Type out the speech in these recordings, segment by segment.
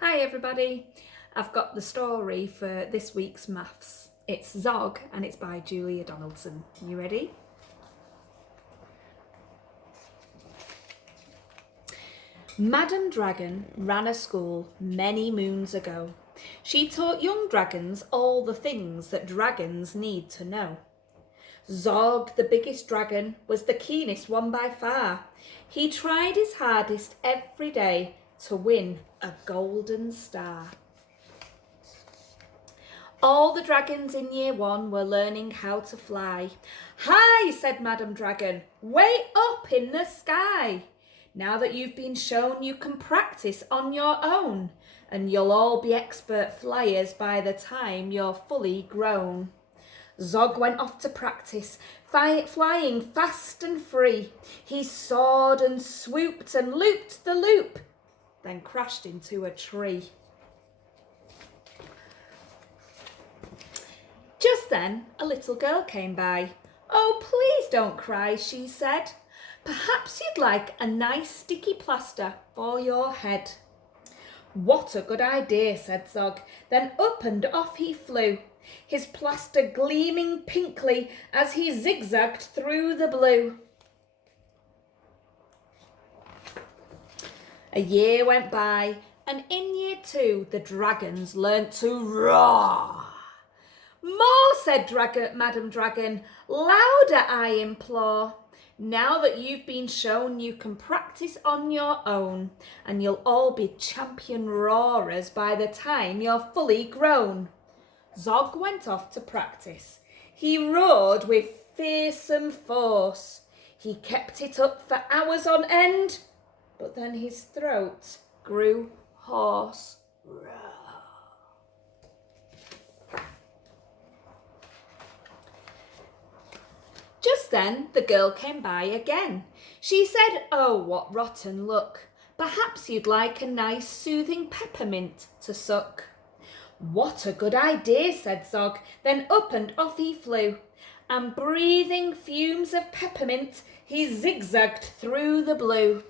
Hi everybody, I've got the story for this week's maths. It's Zog and it's by Julia Donaldson. You ready? Madam Dragon ran a school many moons ago. She taught young dragons all the things that dragons need to know. Zog, the biggest dragon, was the keenest one by far. He tried his hardest every day to win a golden star. All the dragons in year one were learning how to fly. Hi, said Madam Dragon, way up in the sky. Now that you've been shown, you can practice on your own, and you'll all be expert flyers by the time you're fully grown. Zog went off to practice, flying fast and free. He soared and swooped and looped the loop, then crashed into a tree. Just then, a little girl came by. Oh, please don't cry, she said. Perhaps you'd like a nice sticky plaster for your head. What a good idea, said Zog. Then up and off he flew, his plaster gleaming pinkly as he zigzagged through the blue. A year went by, and in year two, the dragons learnt to roar. More, said Madam Dragon, louder I implore. Now that you've been shown, you can practice on your own, and you'll all be champion roarers by the time you're fully grown. Zog went off to practice. He roared with fearsome force. He kept it up for hours on end, but then his throat grew hoarse. Just then the girl came by again. She said, oh, what rotten luck. Perhaps you'd like a nice soothing peppermint to suck. What a good idea, said Zog. Then up and off he flew, and breathing fumes of peppermint, he zigzagged through the blue.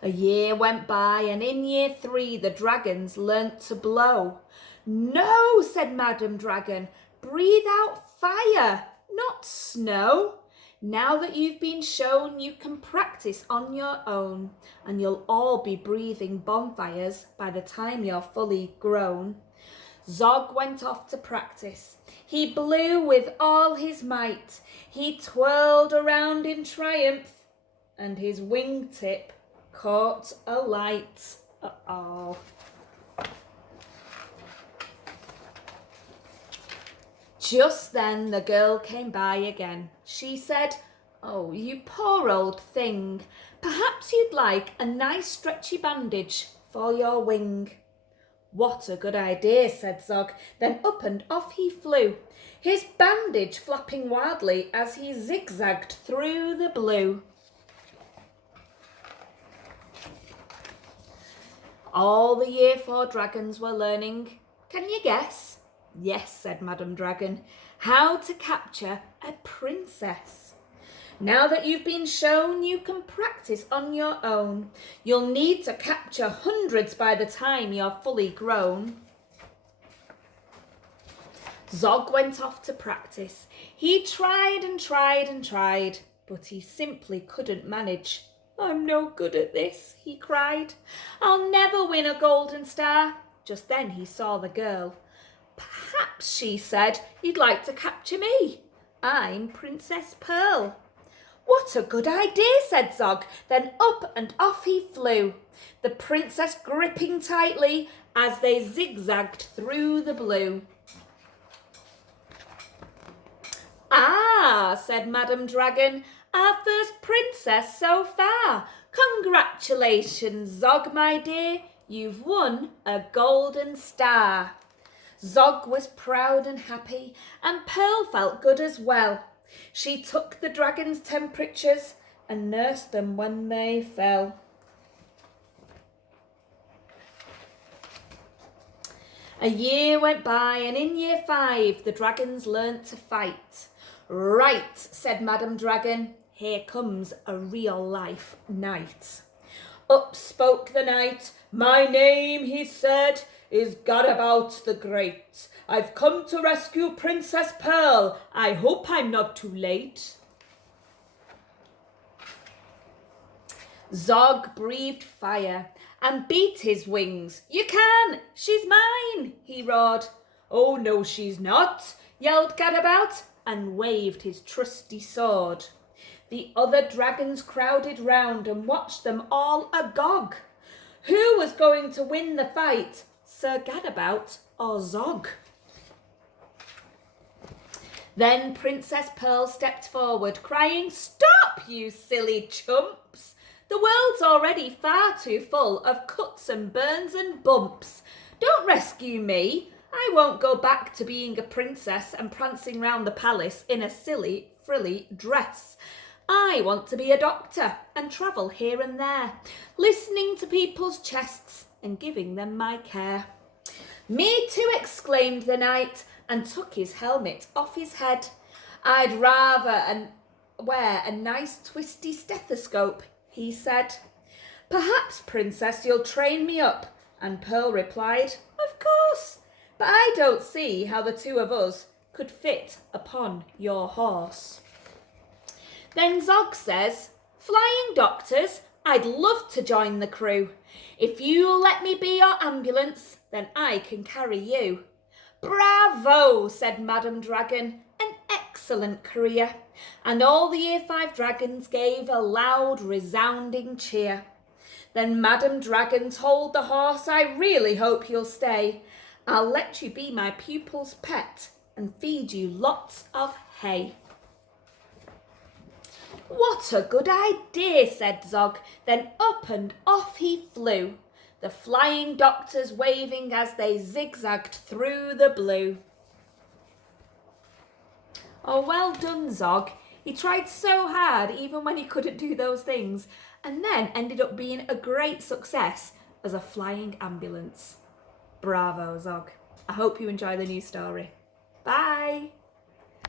A year went by, and in year three the dragons learnt to blow. No, said Madam Dragon, breathe out fire, not snow. Now that you've been shown, you can practice on your own, and you'll all be breathing bonfires by the time you're fully grown. Zog went off to practice. He blew with all his might. He twirled around in triumph, and his wingtip caught alight. Uh-oh. Just then the girl came by again. She said, oh, you poor old thing, perhaps you'd like a nice stretchy bandage for your wing. What a good idea, said Zog. Then up and off he flew, his bandage flapping wildly as he zigzagged through the blue. All the year four dragons were learning. Can you guess? Yes, said Madam Dragon, how to capture a princess. Now that you've been shown, you can practice on your own. You'll need to capture hundreds by the time you're fully grown. Zog went off to practice. He tried and tried and tried, but he simply couldn't manage. I'm no good at this, he cried. I'll never win a golden star. Just then he saw the girl. Perhaps, she said, you'd like to capture me. I'm Princess Pearl. What a good idea, said Zog. Then up and off he flew, the princess gripping tightly as they zigzagged through the blue. Ah, said Madam Dragon, our first princess so far. Congratulations, Zog, my dear. You've won a golden star. Zog was proud and happy, and Pearl felt good as well. She took the dragon's temperatures and nursed them when they fell. A year went by, and in year five the dragons learnt to fight. Right, said Madam Dragon, here comes a real-life knight. Up spoke the knight. My name, he said, is Gadabout the Great. I've come to rescue Princess Pearl. I hope I'm not too late. Zog breathed fire and beat his wings. You can! She's mine! He roared. Oh, no, she's not! Yelled Gadabout and waved his trusty sword. The other dragons crowded round and watched them all agog. Who was going to win the fight, Sir Gadabout or Zog? Then Princess Pearl stepped forward, crying, "Stop, you silly chumps! The world's already far too full of cuts and burns and bumps. Don't rescue me. I won't go back to being a princess and prancing round the palace in a silly, frilly dress. I want to be a doctor and travel here and there, listening to people's chests and giving them my care." "Me too," exclaimed the knight, and took his helmet off his head. "I'd rather wear a nice twisty stethoscope," he said. "Perhaps, princess, you'll train me up," and Pearl replied, "Of course, but I don't see how the two of us could fit upon your horse." Then Zog says, "Flying doctors, I'd love to join the crew. If you'll let me be your ambulance, then I can carry you." "Bravo," said Madam Dragon, "an excellent career." And all the Year 5 dragons gave a loud, resounding cheer. Then Madam Dragon told the horse, "I really hope you'll stay. I'll let you be my pupil's pet and feed you lots of hay." "What a good idea," said Zog. Then up and off he flew, the flying doctors waving as they zigzagged through the blue. Oh, well done, Zog. He tried so hard even when he couldn't do those things, and then ended up being a great success as a flying ambulance. Bravo, Zog. I hope you enjoy the new story. Bye.